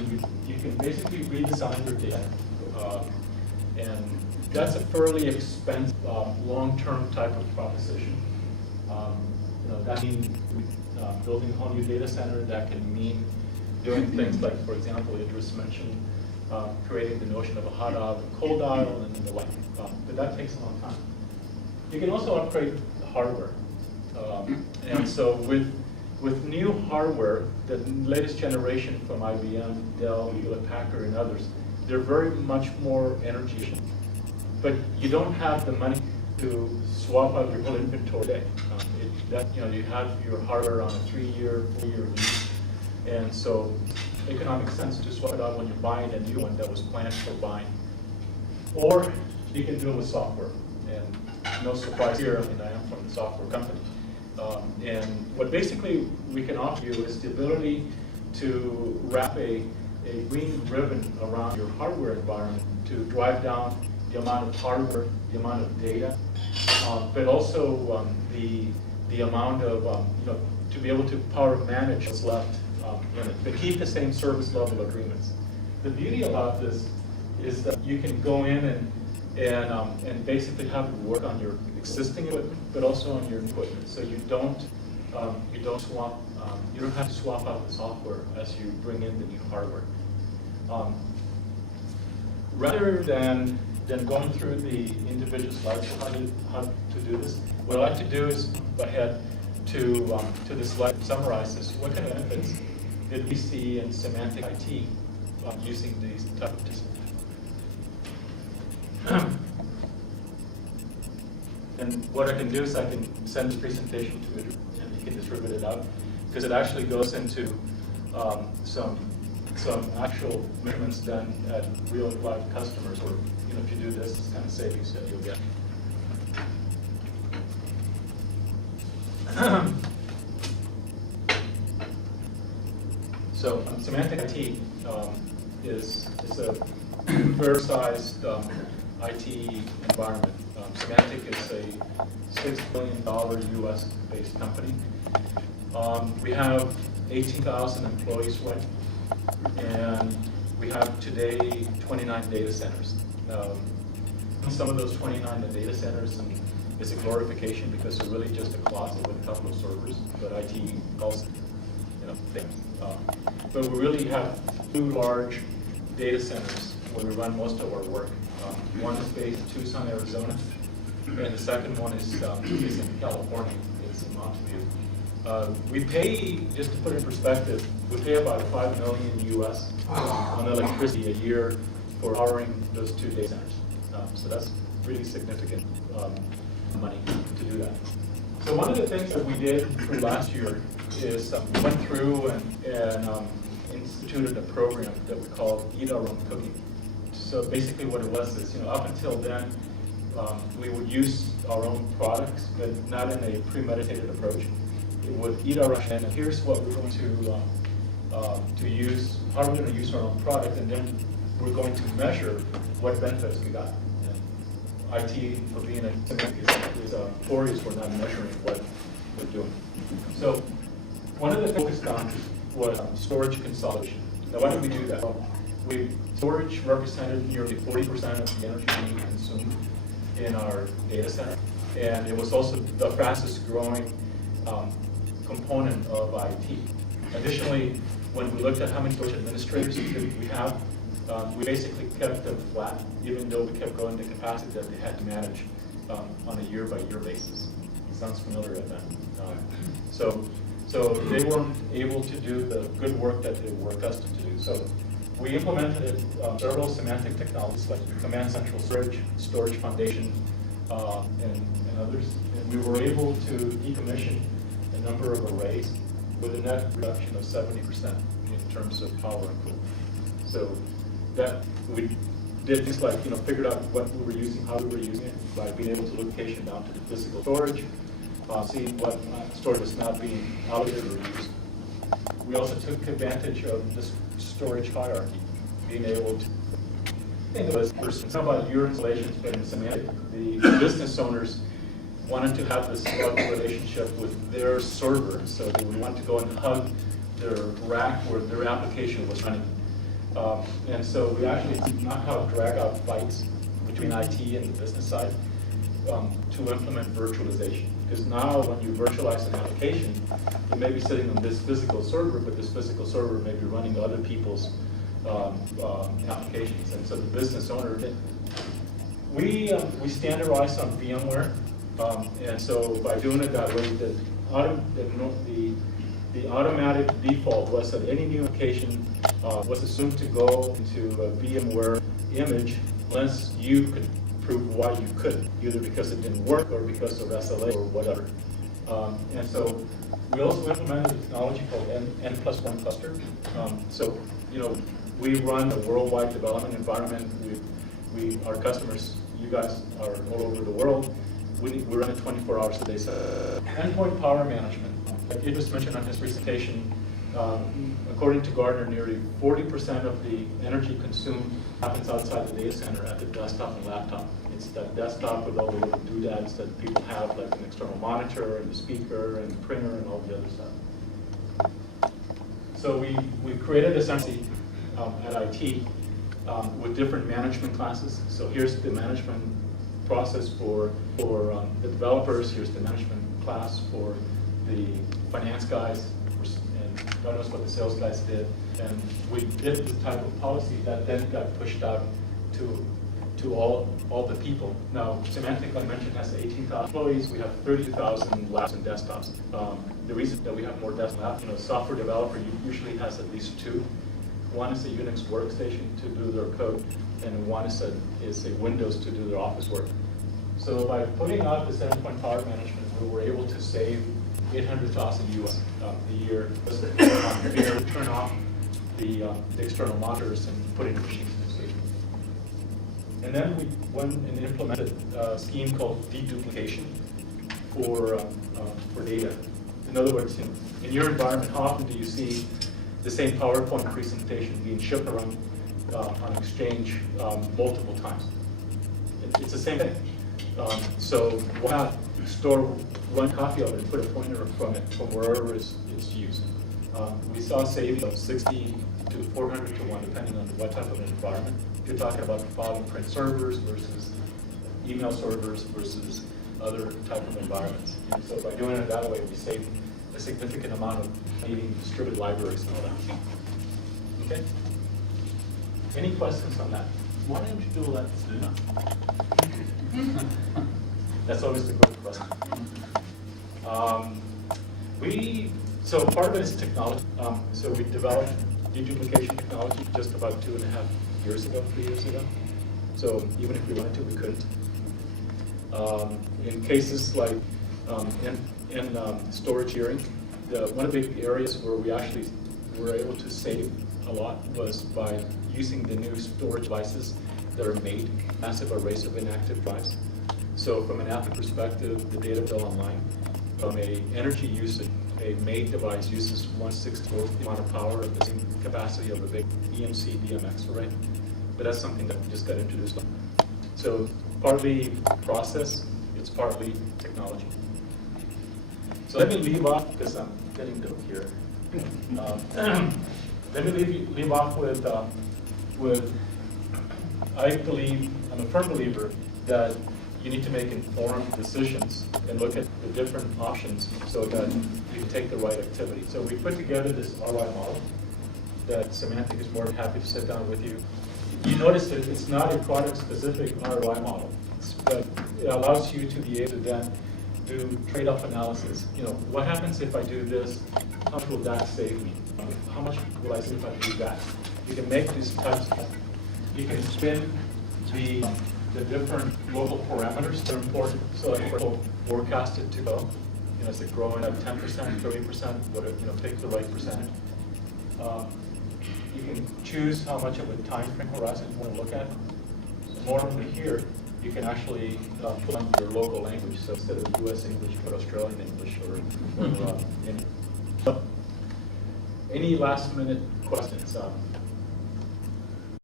you can basically redesign your data. And that's a fairly expensive, long-term type of proposition. That means building a whole new data center. That can mean doing things like, for example, Idris mentioned, creating the notion of a hot aisle and cold aisle and the like. But that takes a long time. You can also upgrade the hardware. And so with new hardware, the latest generation from IBM, Dell, Hewlett-Packard, and others, they're very much more energy efficient. But you don't have the money to swap out your whole inventory today. You have your hardware on a 3-year, 4-year lease, and so it economic sense to swap it out when you're buying a new one that was planned for buying. Or you can do it with software. And no surprise here, I am from the software company. And what basically we can offer you is the ability to wrap a green ribbon around your hardware environment to drive down the amount of hardware, the amount of data, but also the amount of, to be able to power manage what's left in it, but keep the same service level agreements. The beauty about this is that you can go in and basically have it work on your existing equipment, but also on your equipment. So you don't swap, you don't have to swap out the software as you bring in the new hardware. Rather than going through the individual slides for how to do this, what I like to do is go ahead to this slide that summarizes what kind of benefits did we see in Symantec IT using these type of disciplines. And what I can do is I can send this presentation to it and you can distribute it out, because it actually goes into some actual measurements done at real live customers, or if you do this, it's kind of savings that you'll get. So Symantec IT is a fair-sized IT environment. Symantec is a $6 billion US-based company. We have 18,000 employees, right? And we have today 29 data centers. Some of those 29 data centers is a glorification because they're really just a closet with a couple of servers, but IT calls things. But we really have 2 large data centers where we run most of our work. One is based in Tucson, Arizona, and the second one is in California. It's in Mountain View. We pay, just to put it in perspective, we pay about $5 million US on electricity a year for powering those 2 data centers. So that's really significant money to do that. So one of the things that we did for last year is we went through and instituted a program that we called Eat Our Own Cookie. So basically what it was is, up until then, we would use our own products, but not in a premeditated approach. It would eat our own, and here's what we're going to use, how we're going to use our own product, and then we're going to measure what benefits we got. And IT, for being is notorious for not measuring what we're doing. So one of the focused on was storage consolidation. Now, why did we do that? Storage represented nearly 40% of the energy we consumed in our data center, and it was also the fastest growing component of IT. Additionally, when we looked at how many storage administrators we have, we basically kept them flat, even though we kept growing the capacity that they had to manage on a year-by-year basis. It sounds familiar at that. So they weren't able to do the good work that they were accustomed to do. So we implemented several Symantec technologies like Command Central Storage Foundation, and others. And we were able to decommission a number of arrays with a net reduction of 70% in terms of power and cooling. So that we did things like figured out what we were using, how we were using it, by being able to location down to the physical storage, seeing what storage was not being allocated or used. We also took advantage of this storage hierarchy, being able to think of it as it's not about your installations, but in Symantec, the business owners wanted to have this love relationship with their server, so they would want to go and hug their rack where their application was running. And so we actually not how to drag out fights between IT and the business side to implement virtualization. Because now when you virtualize an application, you may be sitting on this physical server, but this physical server may be running other people's applications. And so the business owner, we standardize on VMware. And so by doing it that way, the automatic default was that any new application was assumed to go into a VMware image unless you could prove why you couldn't, either because it didn't work or because of SLA or whatever. And so we also implemented a technology called N+1 cluster. So, we run a worldwide development environment. Our customers, you guys are all over the world. We run it 24 hours a day. So endpoint power management, like you just mentioned on his presentation, according to Gartner, nearly 40% of the energy consumed happens outside the data center at the desktop and laptop. It's that desktop with all the little doodads that people have, like an external monitor and the speaker and the printer and all the other stuff. So we created essentially at IT with different management classes. So here's the management process for the developers. Here's the management class for the finance guys, and God knows what the sales guys did. And we did the type of policy that then got pushed out to all the people. Now, Symantec, like I mentioned, has 18,000 employees. We have 32,000 labs and desktops. The reason that we have more desktops, software developer usually has at least two. One is a Unix workstation to do their code, and one is a Windows to do their office work. So by putting out this endpoint power management, we were able to save $800,000 US a year. Being able to turn off the external monitors and put in machines to sleep. And then we went and implemented a scheme called deduplication for data. In other words, in your environment, how often do you see the same PowerPoint presentation being shipped around on Exchange multiple times? It's the same thing. So why not store one copy of it and put a pointer from it from wherever it's used? We saw savings of 60 to 400 to 1, depending on what type of environment. If you're talking about file and print servers versus email servers versus other type of environments. And so by doing it that way, we save a significant amount of needing distributed libraries and all that. Okay? Any questions on that? Why didn't you do all that sooner? That's always the good question. So part of it is technology. So we developed deduplication technology just about 2.5 years ago, 3 years ago. So even if we wanted to, we couldn't. In cases like in storage hearing, one of the big areas where we actually were able to save a lot was by using the new storage devices that are made, massive arrays of inactive drives. So from an Apple perspective, the data bill online, from a energy usage, a made device uses 1/64th the amount of power of the same capacity of a big EMC DMX array. But that's something that just got introduced. So partly process, it's partly technology. So let me leave off, because I'm getting dope here. Let me leave off with I believe, I'm a firm believer that you need to make informed decisions and look at the different options so that you can take the right activity. So we put together this ROI model that Symantec is more than happy to sit down with you. You notice that it's not a product-specific ROI model, but it allows you to be able to then do trade-off analysis. What happens if I do this? How much will that save me? How much will I save if I do that? You can make these types of, you can spin the different local parameters that are important. So like forecast it to go. Is it growing at 10%, 30%, whatever, pick the right percentage. You can choose how much of a time frame horizon you want to look at. More importantly here, you can actually put on your local language. So instead of US English, put Australian English or English. Any last minute questions?